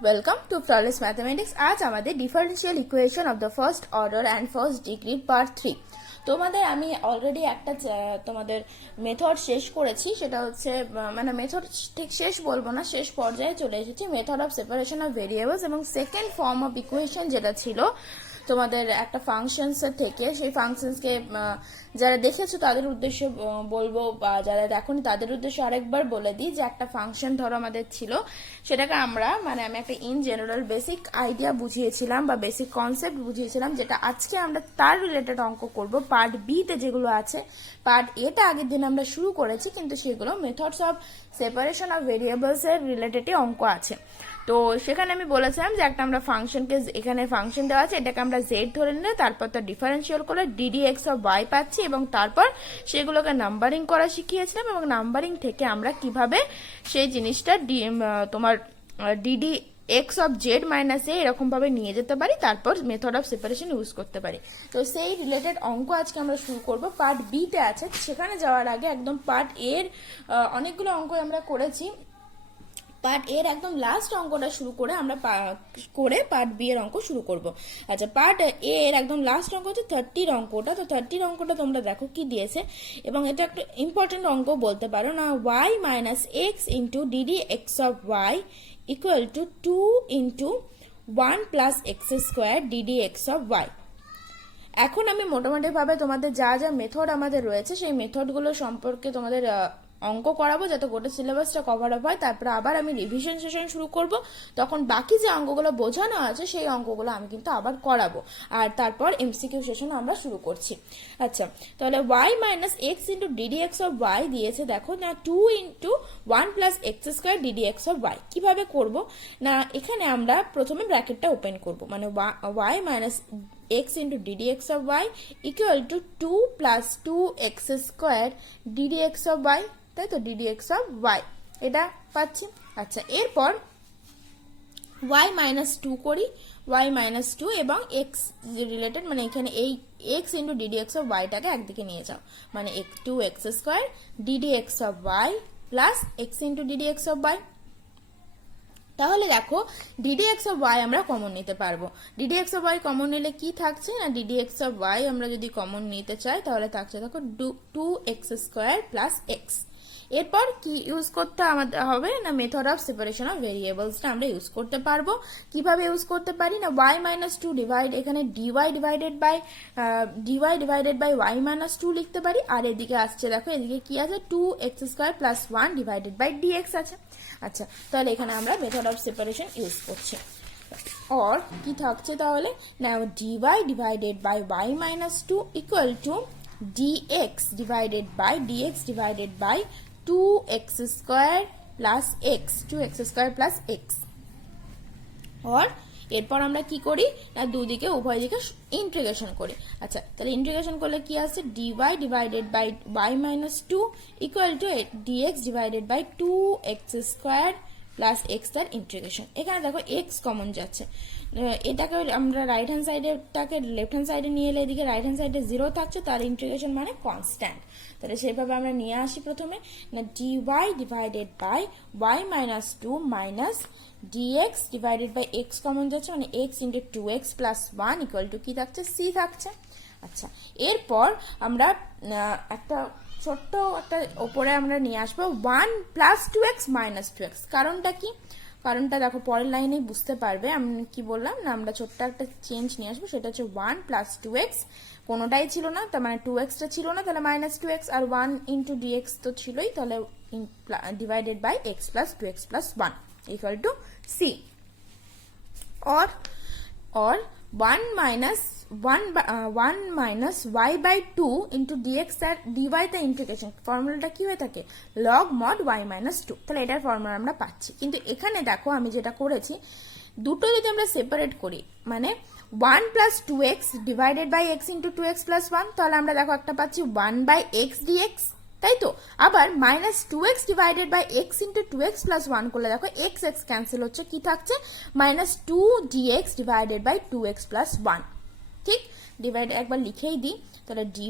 Welcome to Flawless Mathematics. आज আমাদের differential equation of the first order and first degree part 3। তোমাদের আমি already একটা তোমাদের মেথড শেষ করেছি, সেটা হচ্ছে মানে মেথড ঠিক শেষ বলবো না, শেষ পর্যায়ে চলে এসেছি। Method of separation of variables এবং সেকেন্ড ফর্ম অফ ইকুয়েশন যেটা ছিল তোমাদের একটা ফাংশনসের থেকে, সেই ফাংশনসকে যারা দেখেছো তাদের উদ্দেশ্যে বলবো, বা যারা দেখোনি তাদের উদ্দেশ্যে আরেকবার বলে দিই যে একটা ফাংশন ধরো আমাদের ছিল, সেটাকে আমরা আমি একটা ইন জেনারেল বেসিক আইডিয়া বুঝিয়েছিলাম বা বেসিক কনসেপ্ট বুঝিয়েছিলাম, যেটা আজকে আমরা তার রিলেটেড অঙ্ক করব। পার্ট বিতে যেগুলো আছে, পার্ট এটা আগের দিন আমরা শুরু করেছি, কিন্তু সেগুলো methods of separation of variables এর রিলেটেডই অঙ্ক আছে। তো সেখানে আমি বলেছিলাম যে একটা আমরা ফাংশনকে, এখানে ফাংশন দেওয়া আছে, এটাকে আমরা জেড ধরে নিলে তারপর তার ডিফারেন্সিয়াল করে ডিডি এক্স অফ ওয়াই পাচ্ছি, এবং তারপর সেগুলোকে নাম্বারিং করা শিখিয়েছিলাম, এবং নাম্বারিং থেকে আমরা কিভাবে সেই জিনিসটা তোমার d d x of z minus a এরকমভাবে নিয়ে যেতে পারি, তারপর মেথড অফ সেপারেশন ইউজ করতে পারি। তো সেই রিলেটেড অঙ্ক আজকে আমরা শুরু করব। পার্ট বিতে আছে, সেখানে যাওয়ার আগে একদম পার্ট এর অনেকগুলো অঙ্ক আমরা করেছি। পার্ট এর একদম লাস্ট অঙ্কটা শুরু করে আমরা পার্ট বি এর অঙ্ক শুরু করব। আচ্ছা, পার্ট এ এর একদম লাস্ট অঙ্ক হচ্ছে 30 অঙ্কটা। তো 30 অঙ্কটা তোমরা দেখো কি দিয়েছে, এবং এটা একটা ইম্পর্টেন্ট অঙ্ক বলতে পারো না। y minus x into d d x of y equal to 2 into 1 plus x square DD x of y. এখন আমি মোটামুটিভাবে তোমাদের যা যা মেথড আমাদের রয়েছে সেই মেথডগুলো সম্পর্কে তোমাদের অঙ্ক করাবো, যাতে গোটা সিলেবাসটা কভার আপ হয়। তারপরে আবার আমি রিভিশন সেশন শুরু করব, তখন বাকি যে অঙ্কগুলো বোঝানো আছে সেই অঙ্কগুলো আমি কিন্তু আবার করাবো, আর তারপর এমসিকিউ সেশন আমরা শুরু করছি। আচ্ছা, তাহলে y minus x into d d x of y দিয়েছে, দেখো না 2 into 1 plus x square DD x of y. কিভাবে করব না, এখানে আমরা প্রথমে ব্র্যাকেটটা ওপেন করব, মানে y minus x into ddx of y equal to 2 plus 2x square ddx of y, তাই তো ddx of y এটা পাচ্ছি। আচ্ছা, এরপর y minus 2 করি, y minus 2 এবং x রিলেটেড, মানে এখানে এই x into ddx of y টাকে একদিকে নিয়ে যাও, মানে 2x square ddx of y plus x into ddx of y। তাহলে দেখো ddx of y আমরা কমন নিতে পারবো। ddx of y কমন নিলে কি থাকছে না, ddx of y আমরা যদি কমন নিতে চাই তাহলে থাকছে দেখো 2x স্কোয়ার প্লাস এক্স। এরপর কি ইউজ করতে আমাদের হবে না, মেথড অফ সেপারেশন অফ ভেরিয়েবলসটা আমরা ইউজ করতে পারবো। কিভাবে ইউজ করতে পারি না, y মাইনাস 2 ডিভাইড, এখানে dy divided by y minus 2 লিখতে পারি, আর এদিকে আসছে দেখো এদিকে কি আছে 2x square plus 1 divided by dx আছে। আচ্ছা, তাহলে এখানে আমরা মেথড অফ সেপারেশন ইউজ করছি। আর কি থাকছে তাহলে না, dy divided by y minus 2 equal to dx divided by 2x square plus x, 2x square plus x. আর এরপর আমরা কি করি না, দুদিকে উভয় দিকে ইন্টিগ্রেশন করি। আচ্ছা, তাহলে ইন্টিগ্রেশন করলে কি আসছে, dy divided by y minus 2 equal to dx divided by 2x square plus x, তার ইন্টিগ্রেশন। এখানে দেখো এক্স কমন যাচ্ছে, এটাকে আমরা রাইট হ্যান্ড সাইডেরটাকে লেফট হ্যান্ড সাইডে নিয়ে এলে এদিকে রাইট হ্যান্ড সাইডে 0 থাকছে, তার ইন্টিগ্রেশন মানে কনস্ট্যান্ট। তাহলে সেভাবে আমরা নিয়ে আসি প্রথমে না, dy divided by y minus 2 minus dx divided by x common যাচ্ছে, মানে x into 2x plus 1 equal to কি থাকছে, c থাকছে। আচ্ছা, এরপর আমরা একটা ছোট্ট একটা ওপরে আমরা নিয়ে আসবো 1 প্লাস 2x মাইনাস 2x। কারণটা কি, কারণটা দেখো পরের লাইনেই বুঝতে পারবে আমি কি বললাম না, আমরা ছোট্ট একটা চেঞ্জ নিয়ে আসবো, সেটা হচ্ছে 1 প্লাস 2x, কোনোটাই ছিল না, তার মানে 2xটা ছিল না, তাহলে মাইনাস 2x, আর 1 ইন্টু dx তো ছিলই, তাহলে divided by x plus 2x plus 1 equal to c। और 1 minus y by 2 into dx আর dy তে ইন্টিগ্রেশন ফর্মুলাটা কি হয়ে থাকে, লগ মড y মাইনাস 2। তাহলে এটার ফর্মুলা আমরা পাচ্ছি। কিন্তু এখানে দেখো আমি যেটা করেছি, দুটো যদি আমরা সেপারেট করি, মানে 1 plus 2x divided by x into 2x plus 1, তাহলে আমরা দেখো একটা পাচ্ছি 1 বাই x dx, তাই তো। আবার minus 2x divided by x into 2x plus 1 করলে দেখো x ক্যান্সেল হচ্ছে, কি থাকছে minus 2 dx divided by 2x plus 1। ঠিক, ডিভাইড একবার লিখেই দিই, তাহলে dy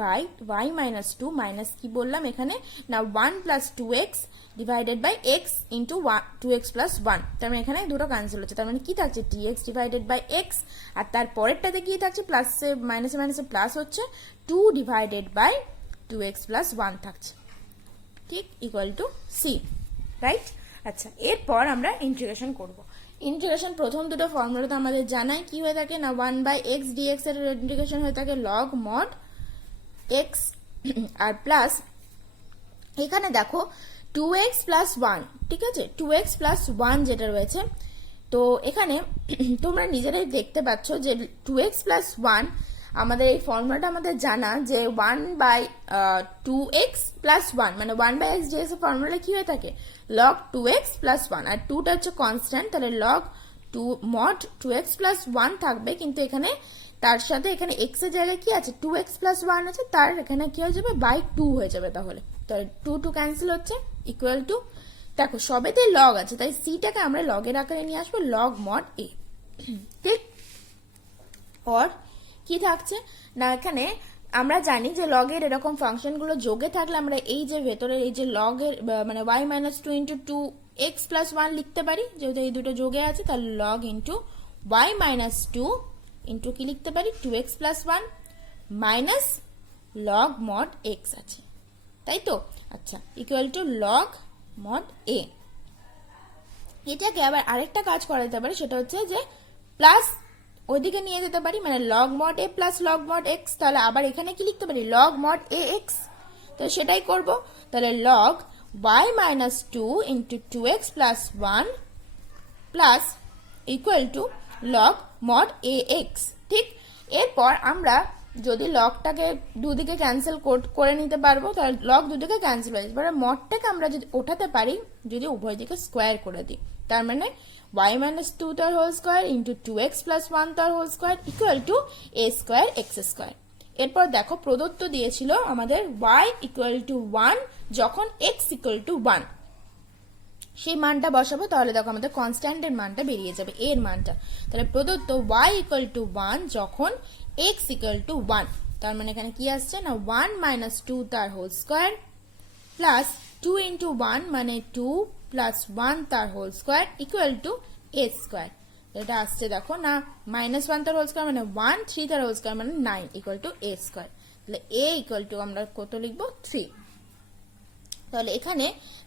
by y minus two minus কি বললাম এখানে না 1 plus 2x divided by x into 2x plus 1, তার মানে এখানে দুটো ক্যান্সেল হচ্ছে, তার মানে কি থাকছে dx ডিভাইডেড বাই x, আর তার পরেরটাতে কি থাকছে প্লাসে মাইনাসে মাইনাসে প্লাস হচ্ছে 2 ডিভাইডেড বাই 2x প্লাস 1 থাকছে, ঠিক, ইকুয়াল টু সি, রাইট। আচ্ছা, এরপর আমরা ইন্টিগ্রেশন করব। ইন্টিগ্রেশন প্রথম দুটো ফর্মুলা তো আমাদের জানাই কি হয়ে থাকে না 1 বাই এক্স ডিএক্স এর ইন্টিগ্রেশন হয়ে থাকে লগ মড এক্স, আর প্লাস এখানে দেখো 2x প্লাস 1, ঠিক আছে, 2x প্লাস 1 যেটা রয়েছে, তো এখানে তোমরা নিজেরাই দেখতে পাচ্ছ যে 2x প্লাস 1 আমাদের এই ফর্মুলাটা আমাদের জানা যে 1 বাই 2x প্লাস 1 মানে 1 বাই এক্স ডিএক্স এর ফর্মুলা কি হয়ে থাকে লগ 2x প্লাস 1, আর 2টা হচ্ছে কনস্ট্যান্ট, তাহলে লগ 2 মড 2x প্লাস 1 থাকবে, কিন্তু এখানে তার সাথে এখানে x এর জায়গায় কি আছে 2x প্লাস 1 আছে, তার এখানে কি হয়ে যাবে বাই 2 হয়ে যাবে, তাহলে 2 ক্যান্সেল হচ্ছে ইকুয়াল টু, দেখো সবেতে লগ আছে তাই সিটাকে আমরা লগের আকারে নিয়ে আসবো লগ মড এ, ঠিক। আর কি থাকছে না এখানে আমরা জানি যে লগের এরকম ফাংশনগুলো যোগে থাকলে আমরা এই যে ভেতরে এই যে লগের মানে y minus two into two x plus 1 লিখতে পারি, যেহেতু এই দুটো যোগে আছে তাহলে log into y minus two into কি লিখতে পারি 2x plus 1 minus log mod x আছে, তাই তো। আচ্ছা, equal to log mod a. এটাকে আবার আরেকটা কাজ করা যেতে পারে, সেটা হচ্ছে যে প্লাস ওইদিকে নিয়ে যেতে পারি, মানে লগ মড এ প্লাস লগ মড এক্স, তাহলে আবার এখানে কি লিখতে পারি লগ মড এ এক্স, তো সেটাই করব, তাহলে log y minus two into 2x plus 1 plus equal to log mod a x, ঠিক। এরপর আমরা যদি লগটাকে দুদিকে ক্যান্সেল করে নিতে পারবো, তাহলে লগ দুদিকে ক্যান্সেল হয়ে যাবে, মডটাকে আমরা যদি ওঠাতে পারি যদি উভয় দিকে স্কোয়ার করে দিই, তার মানে y মাইনাস টু তার whole square into 2x plus 1 তার whole square equal to a square x square. এরপর দেখো প্রদত্ত দিয়েছিল আমাদের y ইকুয়াল টু 1 যখন x ইকুয়াল টু 1, সেই মানটা বসাবো, তাহলে দেখো আমাদের কনস্ট্যান্টের মানটা বেরিয়ে যাবে এর মানটা, তাহলে প্রদত্ত y ইকুয়াল টু 1 যখন x ইকুয়াল টু 1, তার মানে এখানে কি আসছে না 1 মাইনাস 2 তার হোল স্কোয়ার প্লাস 2 ইন্টু 1 মানে 2 প্লাস 1 তার whole square equal to a square, এটা আসছে দেখো না মাইনাস 1 তার হোল স্কোয়ার মানে 1, 3 তার হোল স্কোয়ার মানে 9 ইকুয়াল টু a স্কোয়ার, তাহলে a ইকুয়াল টু আমরা কত লিখবো 3, তাহলে এখানে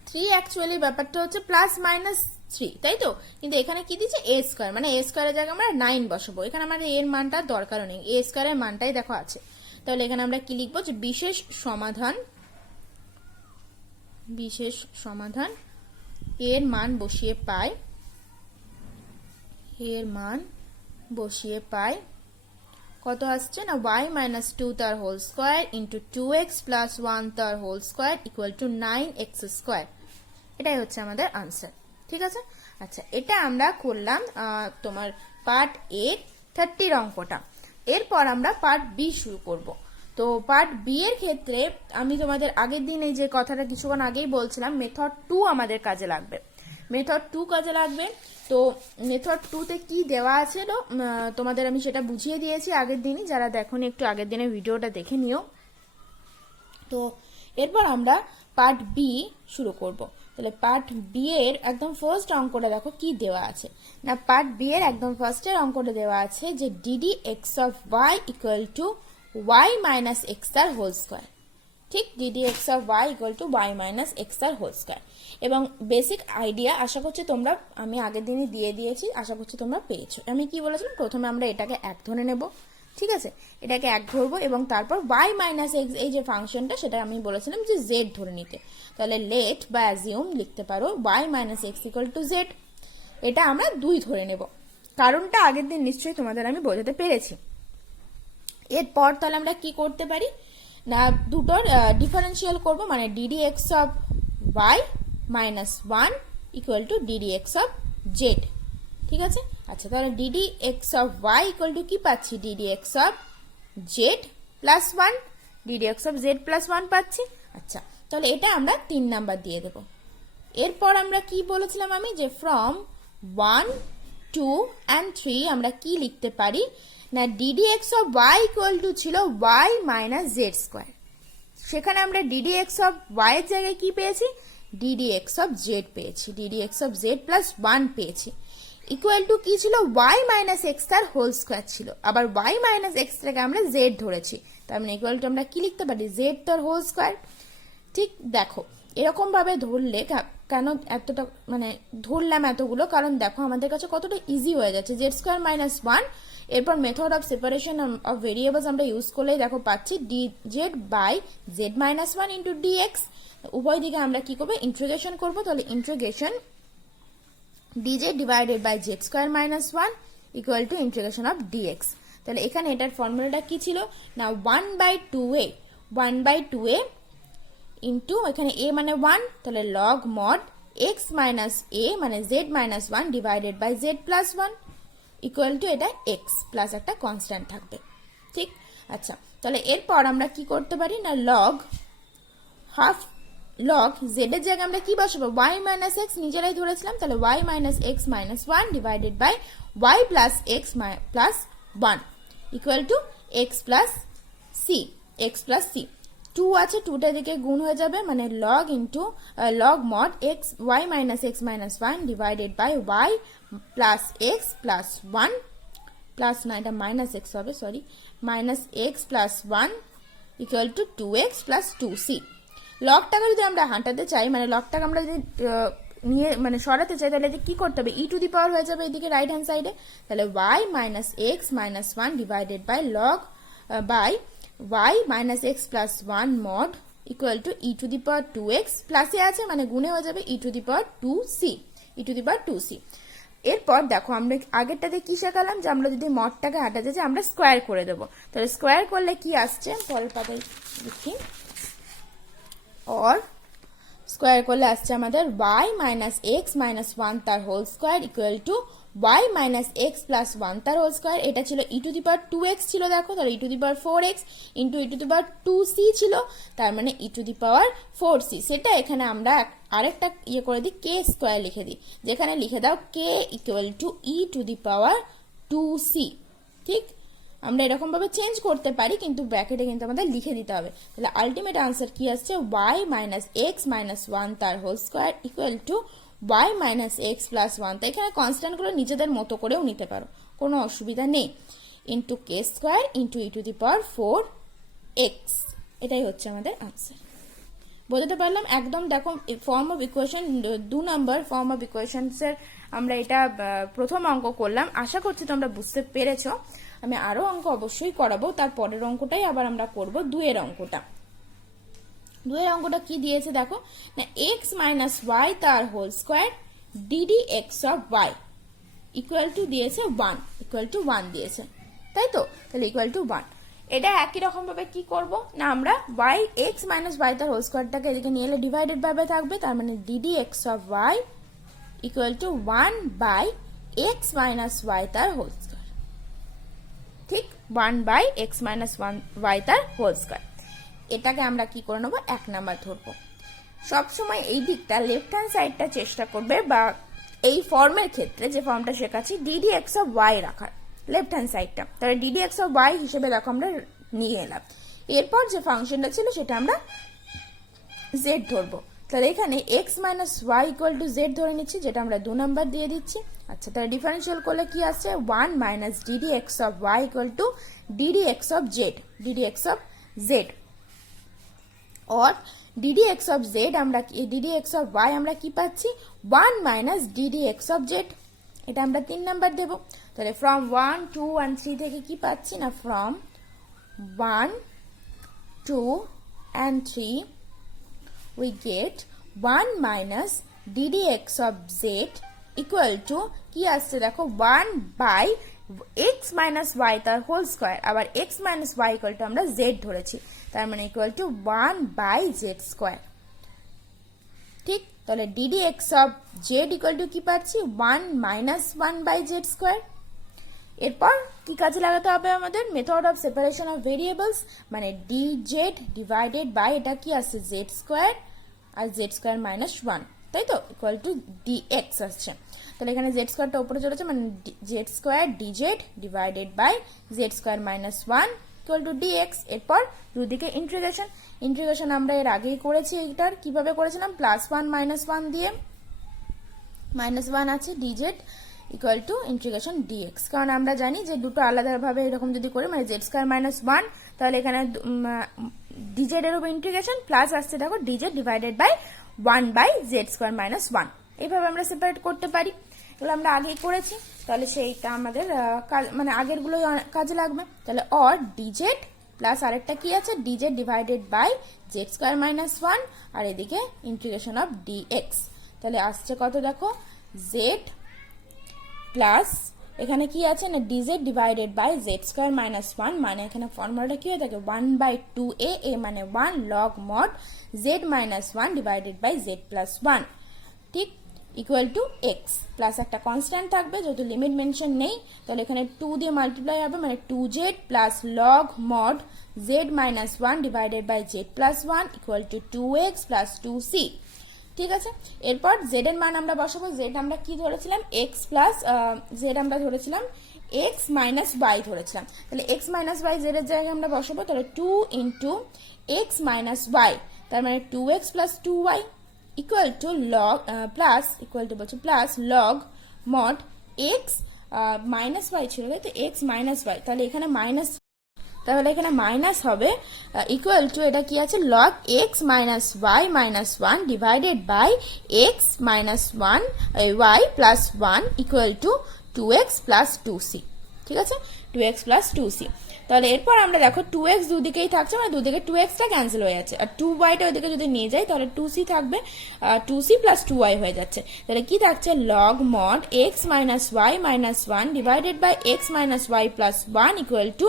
3 অ্যাকচুয়ালি ব্যাপারটা হচ্ছে প্লাস মাইনাস 3, তাই তো, কিন্তু এখানে কি দিচ্ছে a স্কোয়ার, মানে a স্কোয়ারের জায়গায় আমরা 9 বসাবো, এখানে আমাদের এর মানটা দরকারও নেই, a স্কোয়ারের মানটাই দেখো আছে, তাহলে এখানে আমরা কি লিখবো যে বিশেষ সমাধান এর মান বসিয়ে পাই কত আসছে না y মাইনাস টু তার whole square into 2x plus 1 তার whole square equal to 9x square, এটাই হচ্ছে আমাদের আনসার, ঠিক আছে। আচ্ছা, এটা আমরা করলাম তোমার পার্ট এ 30 অঙ্কটা। এরপর আমরা পার্ট বি শুরু করব। তো পার্ট বি এর ক্ষেত্রে আমি তোমাদের আগের দিন এই যে কথাটা কিছুক্ষণ আগেই বলছিলাম মেথড 2 আমাদের কাজে লাগবে, মেথড 2 কাজে লাগবে। তো মেথড 2তে কি দেওয়া আছে তোমাদের আমি সেটা বুঝিয়ে দিয়েছি আগের দিনই, যারা দেখোনি একটু আগের দিনের ভিডিওটা দেখে নিও। তো এরপর আমরা পার্ট বি শুরু করব। তাহলে পার্ট বি এর একদম ফার্স্ট অঙ্কটা দেখো কি দেওয়া আছে না, পার্ট বি এর একদম ফার্স্টের অঙ্কটা দেওয়া আছে যে d d x of y equal to y minus x তার হোল স্কোয়ার, ঠিক, d d x of y equal to y minus x তার হোল স্কোয়ার। এবং বেসিক আইডিয়া আশা করছি তোমরা, আমি আগের দিনই দিয়ে দিয়েছি, আশা করছি তোমরা পেয়েছো। আমি কি বলেছিলাম, প্রথমে আমরা এটাকে এক ধরে নেব, ঠিক আছে, এটাকে এক ধরবো এবং তারপর y মাইনাস এক্স এই যে ফাংশনটা সেটা আমি বলেছিলাম যে z ধরে নিতে, তাহলে লেট বা অ্যাজিউম লিখতে পারো y minus x equal to z, এটা আমরা 2 ধরে নেব, কারণটা আগের দিন নিশ্চয়ই তোমাদের আমি বোঝাতে পেরেছি। এরপর তাহলে আমরা কি করতে পারি না দুটোর ডিফারেন্সিয়াল করব, মানে DD x of y minus 1 equal to DD x of z, ঠিক আছে। আচ্ছা, তাহলে DD x of y equal to কি পাচ্ছি DD x of z plus 1, d d x of z plus 1 পাচ্ছি। আচ্ছা, তাহলে এটা আমরা 3 নাম্বার দিয়ে দেব। এরপর আমরা কি বলেছিলাম আমি যে ফ্রম 1, 2 and 3 আমরা কি লিখতে পারি না ddx of y equal to ছিল y মাইনাস জেড স্কোয়ার। সেখানে আমরা ddx অফ y এর জায়গায় কি পেয়েছি, ddx অফ z পেয়েছি, ddx অফ z প্লাস 1 পেয়েছি। ইকুয়াল টু কি ছিল, y মাইনাস এক্স তার হোল স্কোয়ার ছিল, আবার y মাইনাস এক্স থেকে আমরা z ধরেছি, তার মানে ইকুয়াল টু আমরা কি লিখতে পারি, z তার হোল স্কোয়ার। ঠিক দেখো এরকম ভাবে ধরলে কেন এতটা মানে ধরলাম এতগুলো, কারণ দেখো আমাদের কাছে কতটা ইজি হয়ে যাচ্ছে। জেড স্কোয়ার মাইনাস 1, এরপর method of separation of variables আমরা ইউজ করলেই দেখো পাচ্ছি d z by z minus 1 into d x. উভয় দিকে আমরা কি করবো, ইন্টিগ্রেশন করবো, তাহলে integration dz divided by z square minus 1 equal to integration of d x. তাহলে এখানে এটার ফর্মুলাটা কি ছিল না, 1/2a ইন্টু এখানে a মানে 1, তাহলে log mod x minus a মানে z minus 1 divided by z plus 1 equal to এটা x প্লাস একটা কনস্ট্যান্ট থাকবে। ঠিক আচ্ছা, তাহলে এরপর আমরা কি করতে পারি না, লগ z এর জায়গায় আমরা কি বসাবো, y মাইনাস x নিজেরাই ধরেছিলাম, তাহলে y minus x minus 1 divided by y plus x plus 1 equal to x plus c। 2 আছে, 2টা দিকে গুণ হয়ে যাবে, মানে log into log mod y minus x minus 1 divided by y plus x plus 1 plus না এটা মাইনাস x হবে, sorry, minus x plus 1 equal to 2x plus 2c। লগটাকে যদি আমরা হাঁটাতে চাই, মানে লগটাকে আমরা যদি নিয়ে মানে সরাতে চাই, তাহলে কি করতে হবে, ই টু দি পাওয়ার হয়ে যাবে এদিকে রাইট হ্যান্ড সাইডে, তাহলে y minus x minus 1 divided by log by y minus x plus 1 mod equal to e to the power 2x প্লাসে আছে মানে গুণে হয়ে যাবে ই টু দি পাওয়ার 2c। এরপর দেখো আমরা আগেরটাতে কি শেখালাম, যে আমরা যদি মডটাকে হাঁটাতে চাই আমরা স্কোয়ার করে দেবো, তাহলে স্কোয়ার করলে কি আসছে, পরের পাতায় লিখি, और স্কোয়ার করলে আসছে আমাদের y মাইনাস এক্স মাইনাস 1 তার whole square equal to y minus x plus 1 তার হোল স্কোয়ার। এটা ছিল ই টু দি পাওয়ার 2x ছিল, দেখো তাহলে e to the power 4x into e to the power 2c ছিল, তার মানে ই টু দি পাওয়ার 4c। সেটা এখানে আমরা আরেকটা ইয়ে করে দিই, কে স্কোয়ার লিখে দিই, যেখানে লিখে দাও k equal to e to the power 2c। ঠিক, আমরা এরকম ভাবে চেঞ্জ করতে পারি, কিন্তু ব্র্যাকেটে কিন্তু আমাদের লিখে দিতে হবে। তাহলে আলটিমেট আনসার কি আসছে, y মাইনাস এক্স মাইনাস 1 তার whole square equal to y minus x plus 1। তো এখানে কনস্ট্যান্টগুলো নিজেদের মতো করেও নিতে পারো, কোনো অসুবিধা নেই, into k square into e to the power 4x। এটাই হচ্ছে আমাদের আনসার। বোঝাতে পারলাম একদম। দেখো ফর্ম অফ ইকুয়েশন 2 নম্বর ফর্ম অফ ইকুয়েশনসের আমরা এটা প্রথম অঙ্ক করলাম, আশা করছি তোমরা বুঝতে পেরেছো। আমি আরো অঙ্ক অবশ্যই করাবো, তার পরের অঙ্কটাই আবার আমরা করব, 2 এর অঙ্কটা। 2 এর অঙ্কটা কি দিয়েছে দেখো না, x মাইনাস ওয়াই তার whole square DD x of y equal to দিয়েছে 1, ইকুয়াল টু 1 দিয়েছে, তাই তো, তাহলে ইকুয়াল টু 1। এটা একই রকম ভাবে কি করব না, আমরা y x মাইনাস ওয়াই তার হোল স্কোয়ারটাকে এদিকে নিয়ে এলে ডিভাইডেড ভাবে থাকবে, তার মানে DD x of y equal to 1 by x minus y তার হোল স্কোয়ার। ঠিক, 1 বাই এক্স মাইনাস ওয়াই তার হোল স্কোয়ার। এটাকে আমরা কি করে নেবো, 1 নাম্বার ধরবো। সবসময় এই দিকটা লেফট হ্যান্ড সাইডটা চেষ্টা করবে, বা এই ফর্মের ক্ষেত্রে যে ফর্মটা শেখাচ্ছি ডিডি এক্স অফ ওয়াই রাখার লেফট হ্যান্ড সাইডটা, তাহলে ডিডি এক্স অফ ওয়াই হিসেবে দেখো আমরা নিয়ে এলাম। এরপর যে ফাংশনটা ছিল সেটা আমরা জেড ধরবো, তাহলে এখানে x minus y equal to z ধরে নিচ্ছি, যেটা আমরা 2 নাম্বার দিয়ে দিচ্ছি। আচ্ছা, তাহলে ডিফারেন্সিয়াল করলে কি আসছে, 1 minus dd x of y equal to DD x of z, dd x of z. और ডিডি এক্স অফ জেড আমরা ডিডি এক্স অফ ওয়াই আমরা কি পাচ্ছি, 1 minus dd x of z. এটা আমরা 3 নাম্বার দেব। তাহলে ফ্রম 1, 2 and 3 থেকে কি পাচ্ছি না, from 1, 2 and 3 we get 1 minus ddx of z equal to কি আসছে দেখো 1 by x minus y তার হোল স্কয়ার, আবার x minus y equal to আমরা z ধরেছি, তার মানে equal to 1 by z square. ঠিক, তাহলে ddx of z equal to কি পাচ্ছি 1 minus 1 by z স্কয়ার। এরপর কি কাজে লাগাতে হবে আমাদের, method of separation of variables, মানে dz ডিভাইডেড বাই এটা কি আসছে z স্কয়ার আর z স্কয়ার মাইনাস 1, তাই তো, ইকুয়াল টু dx আসছে। তাহলে এখানে জেড স্কোয়ারটা উপরে চলেছে, মানে z square dz divided by z square minus one equal to dx. এরপর দুদিকে ইন্টিগ্রেশন আমরা এর আগেই করেছি। এইটার কিভাবে করেছিলাম, প্লাস ওয়ান মাইনাস ওয়ান দিয়ে, মাইনাস ওয়ান আছে dz equal to integration dx. কারণ আমরা জানি যে দুটো আলাদাভাবে এরকম যদি করি, মানে জেড স্কোয়ার মাইনাস ওয়ান, তাহলে এখানে ডিজেড এর উপর ইন্টিগ্রেশন, প্লাস আসছে দেখো dz divided by one by z square minus one. এইভাবে আমরা সেপারেট করতে পারি, এগুলো আমরা আগেই করেছি। তাহলে সেইটা আমাদের মানে আগেরগুলো কাজে লাগবে। তাহলে অর ডিজেড প্লাস আরেকটা কি আছে, d z divided by z square minus one, আর এদিকে ইন্টিগ্রেশন অফ ডিএক্স। তাহলে আসছে কত দেখো, জেড প্লাস এখানে কি আছে না dz divided by z square minus one, মানে এখানে ফর্মুলাটা কি হয়ে থাকে, ওয়ান বাই টু এ মানে one log mod z minus one divided by z plus one, ঠিক, ইকুয়াল টু এক্স। প্লাস একটা কনস্ট্যান্ট থাকবে, যেহেতু লিমিট মেনশন নেই, তাহলে এখানে 2 দিয়ে মাল্টিপ্লাই হবে, মানে 2z plus log mod z minus one divided by z plus one equal to 2x plus 2c। ঠিক আছে, এরপর জেড এর মান আমরা বসাবো। জেড আমরা কি ধরেছিলাম, এক্স প্লাস জেড আমরা ধরেছিলাম এক্স মাইনাস ওয়াই ধরেছিলাম। তাহলে এক্স মাইনাস ওয়াই জেড এর জায়গায় আমরা বসাবো। তাহলে 2 ইন্টু এক্স মাইনাস ওয়াই, তার মানে 2x plus 2y equal to log plus equal to বলছে plus log mod x minus y ছিল, তাই তো এক্স মাইনাস ওয়াই, তাহলে এখানে মাইনাস, তাহলে এখানে মাইনাস হবে ইকুয়াল টু এটা কি আছে, log x minus y minus one divided by x minus one y plus one equal to 2x plus 2c। ঠিক আছে, 2x প্লাস 2c। তাহলে এরপর আমরা দেখো 2x দুদিকেই থাকছে, মানে দুদিকে 2xটা ক্যান্সেল হয়ে যাচ্ছে, আর 2yটা ওইদিকে যদি নিয়ে যাই তাহলে 2c থাকবে, 2c প্লাস 2y হয়ে যাচ্ছে। তাহলে কি থাকছে, log mod x minus y minus one divided by x minus y plus one equal to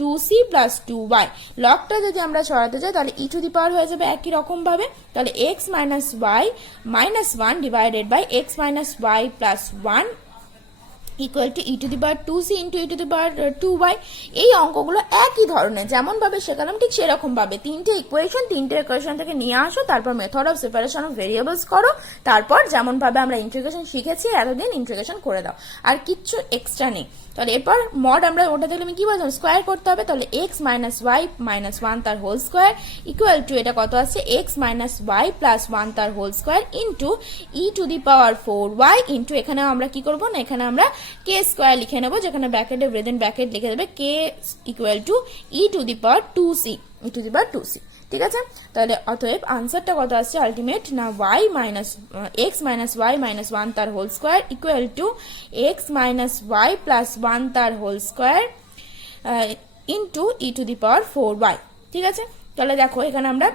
2c plus 2y। লগটা যদি আমরা সরাতে যাই তাহলে ই টু দি পাওয়ার হয়ে যাবে একই রকম ভাবে। তাহলে x minus y minus one divided by x minus y plus one equal to e to the power 2c into e to the power 2y। এই অঙ্কগুলো একই ধরনের, যেমন ভাবে শেখালাম ঠিক সেরকম ভাবে তিনটে ইকুয়েশন থেকে নিয়ে আসো, তারপর method of separation of variables করো, তারপর যেমন ভাবে আমরা ইন্টিগ্রেশন শিখেছি এতদিন ইন্টিগ্রেশন করে দাও, আর কিচ্ছু এক্সট্রা নেই। তাহলে এরপর মড আমরা ওটা দেখলে আমি কি বলছিলাম, স্কোয়ার করতে হবে। তাহলে x minus y minus one তার হোল স্কোয়ার ইকুয়াল টু এটা কত আছে, x minus y plus one তার whole square into e to the power 4y into এখানে আমরা কি করবো না, এখানে আমরা কে স্কোয়ার লিখে নেবো, যেখানে ব্র্যাকেটে ব্রেদেন ব্র্যাকেট লিখে দেবে k equal to e to the power 2c, e to the power 2c। ঠিক আছে, তাহলে অতএব আনসারটা কত আসছে আলটিমেট না, y minus x minus y minus one তার whole square equal to x minus y plus one তার whole square into e to the power 4y। ঠিক আছে, তাহলে দেখো এখানে আমরা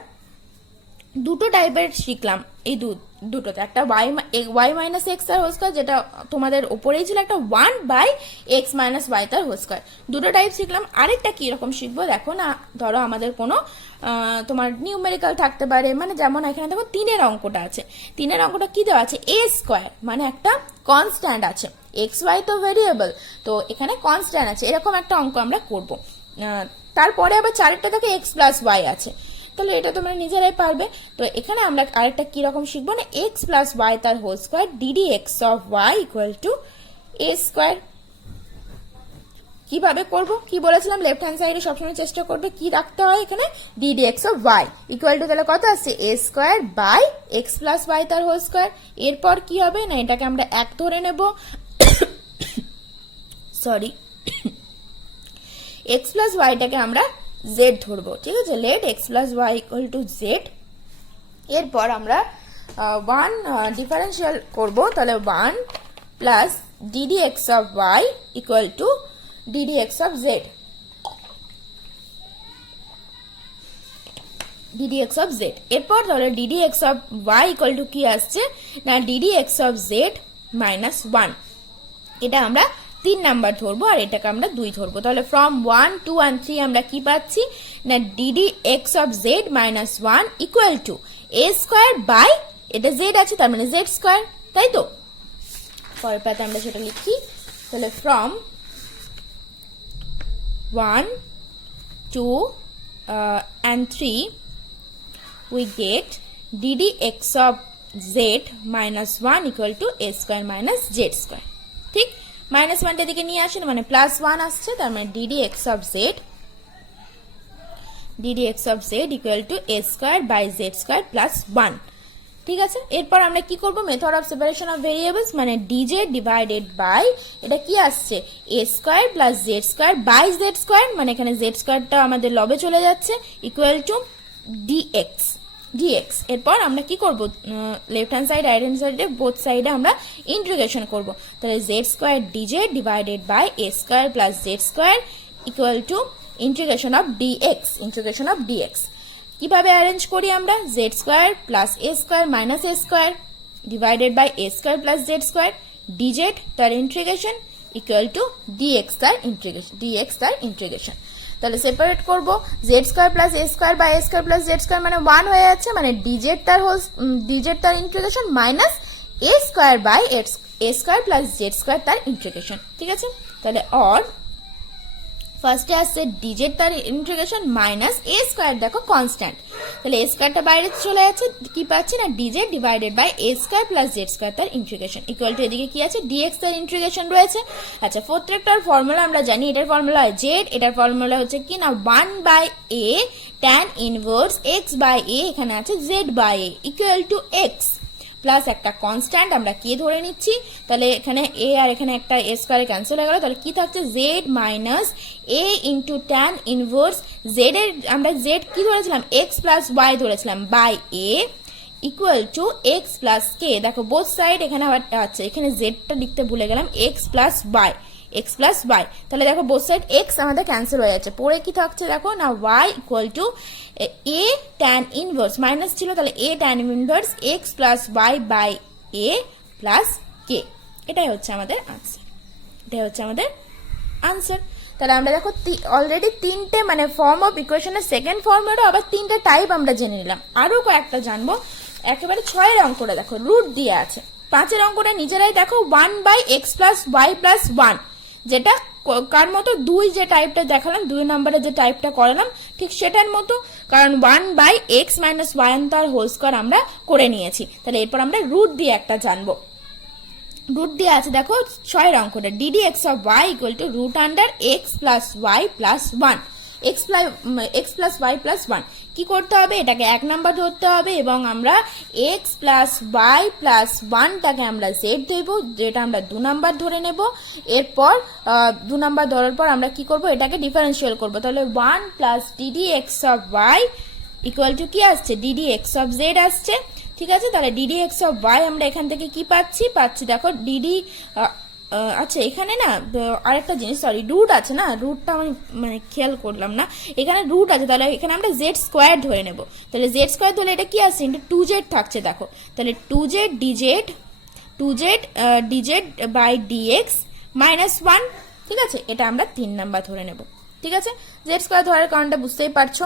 দুটো টাইপের শিখলাম, এই দুটোতে একটা ওয়াই মাইনাস এক্স তার হোল স্কোয়ার, যেটা তোমাদের ওপরেই ছিল, একটা 1 বাই এক্স মাইনাস ওয়াই তার হোল স্কোয়ার, দুটো টাইপ শিখলাম। আরেকটা কি রকম শিখবো দেখো না, ধরো আমাদের কোনো তোমার নিউমেরিক্যাল থাকতে পারে, মানে যেমন এখানে দেখো 3-এর অঙ্কটা আছে, 3-এর অঙ্কটা কি দেওয়া আছে, এ স্কোয়ার, মানে একটা কনস্ট্যান্ট আছে, এক্স ওয়াই তো ভেরিয়েবল, তো এখানে কনস্ট্যান্ট আছে, এরকম একটা অঙ্ক আমরা করবো। তারপরে আবার 4-এরটা থেকে এক্স প্লাস ওয়াই আছে, তাহলে এটা তোমরা নিজেরাই পারবে। তো এখানে আমরা আরেকটা কি রকম শিখবো না, এক্স প্লাস ওয়াই তার whole square DD x of y equal to a square. কিভাবে করবো, কি বলেছিলাম, লেফট হ্যান্ড সাইডে সবসময় চেষ্টা করবে কি রাখতে হয়, এখানে d d x of y equal to, তাহলে কত আসছে a square by x plus y তার হোল স্কোয়ার। এরপর কি হবে না, এটাকে আমরা 1 ধরে নেব, সরি, এক্স প্লাস ওয়াইটাকে আমরা জেড ধরবো। ঠিক আছে, let x plus y equal to z. এরপর আমরা 1 ডিফারেন্সিয়াল করবো, তাহলে 1 plus dd x of y equal to DD x of z, dd x of z. এরপর তাহলে DD x of y equal to কি আসছে না, dd x of z minus 1, এটা আমরা 3 নাম্বার ধরবো, আর এটাকে আমরা 2 ধরবো। তাহলে ফ্রম 1, 2 and 3 আমরা কি পাচ্ছি না, dd x of z minus 1 equal to a square by, এটা জেড আছে তার মানে জেড স্কোয়ার, তাই তো, পরের পাতে আমরা সেটা লিখি। তাহলে from 1, 2 and 3 we get ddx of z minus 1 equal to a square minus z square. ঠিক, মাইনাস 1টা দিকে নিয়ে আসেন, মানে প্লাস 1 আসছে, তার মানে DD x of z equal to a square by z square plus 1। ঠিক আছে, এরপর আমরা কি করব, method of separation of variables, মানে ডিজেড ডিভাইডেড বাই, এটা কি আসছে, a square plus z square by z square, মানে এখানে জেড স্কোয়ারটা আমাদের লবে চলে যাচ্ছে, ইকুয়াল টু ডিএক্স। এরপর আমরা কি করব, left hand side right hand সাইডে বোথ সাইডে আমরা ইন্টিগ্রেশন করব। তাহলে z square dz divided by a square plus z square equal to integration of dx. কিভাবে অ্যারেঞ্জ করি আমরা, z square plus a square minus a square divided by a square plus z square dz তার integration equal to dx তার integration. তাহলে separate করব, z square plus a square by a square plus z square মানে 1 হয়ে যাচ্ছে, মানে dz তার integration minus a square by a square plus z square তার ইন্টিগ্রেশন। ঠিক আছে, তাহলে অর ফার্স্টে আসছে ডিজেড তার ইন্টিগ্রেশন মাইনাস এ স্কোয়ার, দেখো কনস্ট্যান্ট, তাহলে এ স্কোয়ারটা বাইরে চলে যাচ্ছে, কি পাচ্ছি না dz divided by a square plus z square তার ইন্টিগ্রেশন ইকুয়াল টু এদিকে কি আছে ডিএক্স তার ইন্টিগ্রেশন রয়েছে। আচ্ছা, প্রত্যেকটার ফর্মুলা আমরা জানি, এটার ফর্মুলা হয় জেড, এটার ফর্মুলা হচ্ছে কি না 1 by a tan inverse x by a, এখানে আছে z by a equal to x plus একটা কনস্ট্যান্ট আমরা কে ধরে নিচ্ছি, তাহলে এখানে এ আর এখানে একটা এ স্কোয়ারে ক্যান্সেল হয়ে গেল, তাহলে কি থাকছে z minus a into tan inverse z এর আমরা জেড কি ধরেছিলাম এক্স প্লাস ওয়াই ধরেছিলাম by a equal to x plus k. দেখো বোথ সাইড এখানে আবার আছে, এখানে জেডটা লিখতে ভুলে গেলাম, এক্স প্লাস ওয়াই, তাহলে দেখো বোথ সাইড এক্স আমাদের ক্যান্সেল হয়ে যাচ্ছে, পরে কি থাকছে দেখো না y equal to a tan inverse minus ছিল, তাহলে a tan inverse x plus y by a plus k. এটাই হচ্ছে আমাদের আনসার। তাহলে আমরা দেখো অলরেডি 3টে মানে ফর্ম অফ ইকুয়েশনের সেকেন্ড ফর্মেরও আবার 3টে টাইপ আমরা জেনে নিলাম, আরো কয়েকটা জানবো। একেবারে 6এর অঙ্কটা দেখো রুট দিয়ে আছে, 5এর অঙ্কটা নিজেরাই দেখো 1 by x plus y plus 1, যেটা কার মতো 2 যে টাইপটা দেখালাম 2 নম্বরে যে টাইপটা করালাম ঠিক সেটার মতো, কারণ 1 বাই এক্স মাইনাস ওয়াই তার হোল স্কয়ার আমরা করে নিয়েছি। তাহলে এরপর আমরা রুট দিয়ে একটা জানবো, রুট দিয়ে আছে দেখো 6এর অঙ্কটা dd x of y equal to root under x plus y plus 1, x plus y plus 1 কি করতে হবে, এটাকে 1 নাম্বার ধরতে হবে এবং আমরা এক্স প্লাস ওয়াই প্লাস 1টাকে আমরা জেড দেবো, যেটা আমরা 2 নাম্বার ধরে নেব। এরপর 2 নাম্বার ধরার পর আমরা কি করব, এটাকে ডিফারেন্সিয়াল করব, তাহলে 1 plus dd x of y equal to কি আসছে ডিডি এক্স অফ জেড আসছে। ঠিক আছে, তাহলে ডিডি এক্স অফ ওয়াই আমরা এখান থেকে কি পাচ্ছি দেখো ডিডি, আচ্ছা এখানে না আরেকটা জিনিস, সরি রুট আছে না, রুটটা আমি মানে খেয়াল করলাম না, এখানে রুট আছে, তাহলে এখানে আমরা জেড স্কোয়ার ধরে নেব, তাহলে জেড স্কোয়ার ধরলে এটা কি আসছে ইন্টু 2z থাকছে, দেখো তাহলে 2z DZ by dx minus 1। ঠিক আছে, এটা আমরা 3 নাম্বার ধরে নেব। ঠিক আছে, জেড স্কোয়ার ধরার কারণটা বুঝতেই পারছো,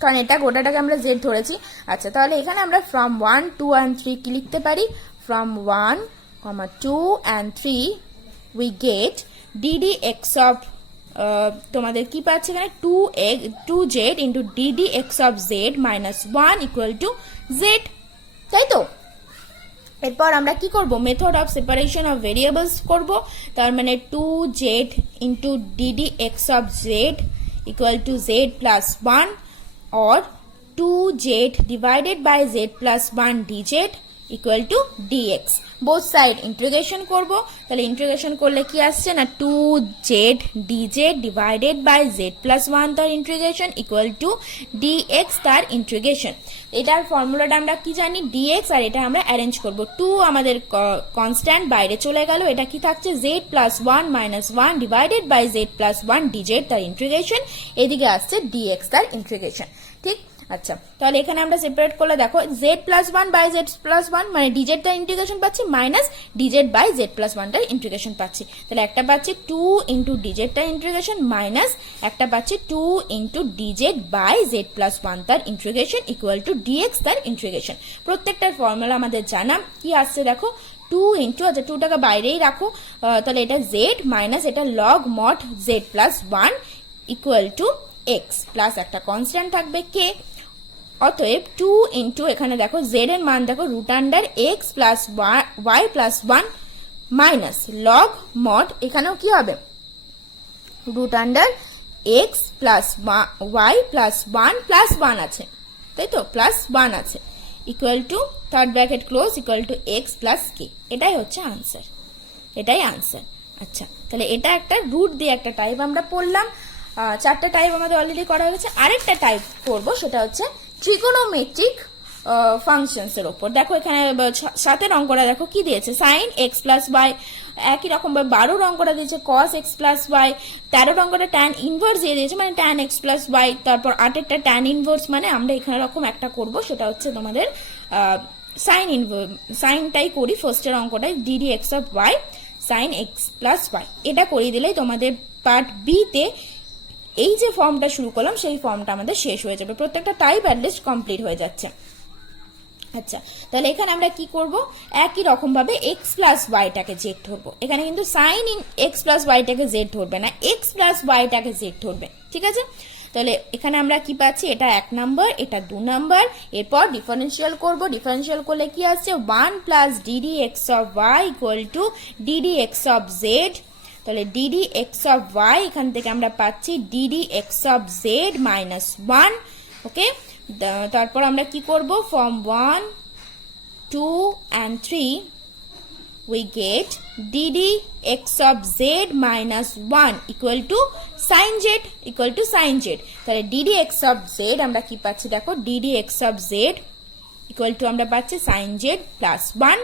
কারণ এটা গোটাটাকে আমরা জেড ধরেছি। আচ্ছা, তাহলে এখানে আমরা ফ্রম 1, 2 and 3 কি লিখতে পারি, from 1, 2 and 3 we get ddx of তোমাদের কি পাচ্ছি এখানে 2z into ddx of z minus 1 equal to z, তাই তো। এরপর আমরা কি করব, method of separation of variables করব, তার মানে 2z into ddx of z equal to z plus 1 or 2z divided by z plus 1 dz equal to dx, both side integration করব, তাহলে ইন্টিগ্রেশন করলে কি আসছে না 2z dz divided by z plus 1 তার ইন্টিগ্রেশন equal to dx তার integration. এটার ফর্মুলাটা আমরা কি জানি dx, আর এটা আমরা অ্যারেঞ্জ করব, 2 আমাদের কনস্ট্যান্ট বাইরে চলে গেল, এটা কি থাকছে z plus 1 minus 1 divided by z plus 1 dz তার ইন্টিগ্রেশন, এদিকে আসছে dx তার ইন্টিগ্রেশন। ঠিক, আচ্ছা তাহলে এখানে আমরা সেপারেট করলে দেখো z plus 1 by z plus 1 মানে dz টার ইন্টিগ্রেশন পাচ্ছি minus dz by z plus 1 টার ইন্টিগ্রেশন পাচ্ছি, তাহলে একটা পাচ্ছি 2 ইন্টু dz টার ইন্টিগ্রেশন মাইনাস একটা পাচ্ছি 2 into dz by z plus 1 তার ইন্টিগ্রেশন ইকুয়াল টু dx তার ইন্টিগ্রেশন। প্রত্যেকটার ফর্মুলা আমাদের জানা, কি আসছে দেখো 2 ইন্টু, আচ্ছা 2 টাকা বাইরেই রাখো, তাহলে এটা z মাইনাস এটা log mod z plus 1 equal to x plus একটা কনস্ট্যান্ট থাকবে k অতএব 2 ইন্টু এখানে দেখো জেড এর মান দেখো root under x plus y plus 1 minus log mod, এখানেও কি হবে root under x plus y plus 1 plus 1 আছে, তাই তো প্লাস 1 আছে, equal to third bracket close equal to x plus k. এটাই হচ্ছে আনসার, এটাই আনসার। আচ্ছা, তাহলে এটা একটা রুট দিয়ে একটা টাইপ আমরা পড়লাম। 4টা টাইপ আমাদের অলরেডি করা হয়েছে। আরেকটা টাইপ করব, সেটা হচ্ছে ট্রিগোনোমেট্রিক ফাংশনস এর উপর। দেখো এখানে 7 অঙ্কটা দেখো কি দিয়েছে, সাইন এক্স প্লাস ওয়াই, একই রকম 12 অঙ্কটা দিয়েছে কস এক্স প্লাস ওয়াই, 13 অঙ্কটা ট্যান ইনভার্স দিয়ে দিয়েছে মানে ট্যান এক্স প্লাস ওয়াই, তারপর 8এরটা ট্যান ইনভার্স, মানে আমরা এখানে রকম একটা করব, সেটা হচ্ছে তোমাদের সাইনটাই করি ফার্স্টের অঙ্কটাই, d d x of y sine x plus y. এটা করিয়ে দিলেই তোমাদের পার্ট বি তে এই যে ফর্মটা শুরু করলাম সেই ফর্মটা আমাদের শেষ হয়ে যাবে, প্রত্যেকটা টাইপ অ্যাটলিস্ট কমপ্লিট হয়ে যাচ্ছে। আচ্ছা, তাহলে এখানে আমরা কি করব, একই রকম ভাবে এক্স প্লাস ওয়াইটাকে জেড ধরবো। এখানে কিন্তু সাইন ইন এক্স প্লাস ওয়াইটাকে জেড ধরবে না, এক্স প্লাস ওয়াইটাকে জেড ধরবে, ঠিক আছে। তাহলে এখানে আমরা কি পাচ্ছি, এটা 1 নাম্বার, এটা 2 নাম্বার। এরপর ডিফারেন্সিয়াল করব, ডিফারেন্সিয়াল করলে কি আসছে 1 plus dd x of y equal to DD x of z. তাহলে ডিডি এক্স অফ ওয়াই এখান থেকে আমরা পাচ্ছি DD x of z minus 1, okay. তারপর আমরা কি করব, form 1, 2 and 3 we get dd x of z minus 1 equal to sin z, equal to sin z। তাহলে dd x of z আমরা কি পাচ্ছি দেখো, dd x of z equal to আমরা পাচ্ছি sin z plus 1,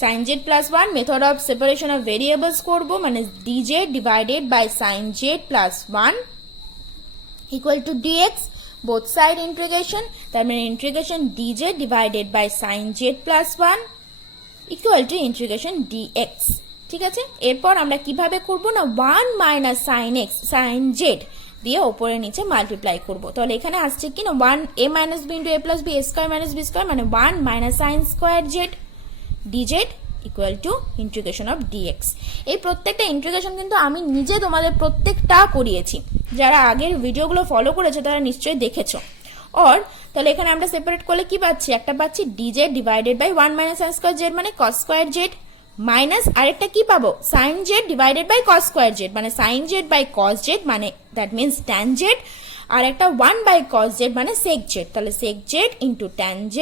sin z plus 1 method of separation of variables করব, মানে dz divided by sin z plus 1 equal to dx, both side integration, তার মানে integration dz divided by sin z plus 1 equal to integration dx, ঠিক আছে। এরপর আমরা কিভাবে করব না, 1 minus sin x sin z দিয়ে উপরে নিচে মাল্টিপ্লাই করব। তাহলে এখানে আসছে কি না 1 a minus b into a plus b, a square minus b square, মানে 1 minus sin square z dz equal to integration of dx। এই প্রত্যেকটা ইন্টিগ্রেশন কিন্তু আমি নিজে তোমাদের প্রত্যেকটা করিয়েছি, যারা আগের ভিডিওগুলো ফলো করেছে তারা নিশ্চয়ই দেখেছো। और তাহলে এখানে আমরা সেপারেট করলে কি পাচ্ছি, একটা পাচ্ছি dz divided by 1 minus sin square z মানে cos স্কয়ার z, মাইনাস আরেকটা কি পাবো sin z divided by cos square z মানে sin z by cos z মানে দ্যাট মিন্স tan z, আর একটা 1 বাই cos z মানে sec z। তাহলে sec z into tan z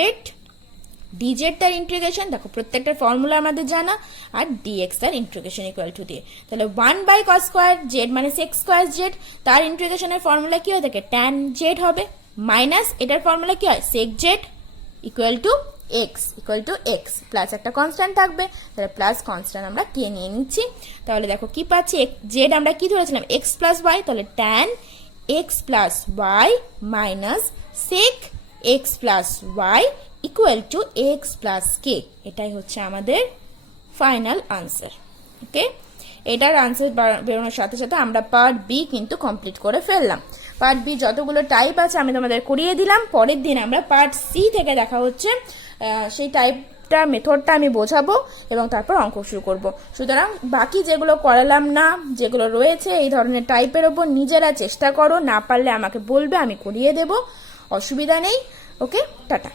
dz তার ইন্টিগ্রেশন, দেখো প্রত্যেকটার ফর্মুলা আমাদের জানা, আর dx তার ইন্টিগ্রেশন ইকুয়াল টু দিয়ে, তাহলে 1 বাই cos স্কয়ার z মানে sec স্কয়ার z, তার ইন্টিগ্রেশনের ফর্মুলা কি হয় থাকে tan z হবে, মাইনাস এটার ফর্মুলা কি হয় sec z equal to x plus একটা কনস্ট্যান্ট থাকবে, তাহলে প্লাস কনস্ট্যান্ট আমরা কে নিয়ে নিচ্ছি। তাহলে দেখো কি পাচ্ছি, z আমরা কি ধরেছিলাম x প্লাস y, তাহলে tan x plus y minus sec x plus y equal to x plus k। এটাই হচ্ছে আমাদের ফাইনাল আনসার, ওকে। এটার আনসার বেরোনোর সাথে সাথে আমরা পার্ট বি কিন্তু কমপ্লিট করে ফেললাম। পার্ট বি যতগুলো টাইপ আছে আমি তোমাদের করিয়ে দিলাম, পরের দিন আমরা পার্ট সি থেকে দেখা হচ্ছে, সেই টাইপটা মেথডটা আমি বোঝাবো এবং তারপর অঙ্ক শুরু করব। সুতরাং বাকি যেগুলো করালাম না, যেগুলো রয়েছে এই ধরনের টাইপের ওপর নিজেরা চেষ্টা করো, না পারলে আমাকে বলবে, আমি করিয়ে দেব, অসুবিধা নেই, ওকে। টাটা।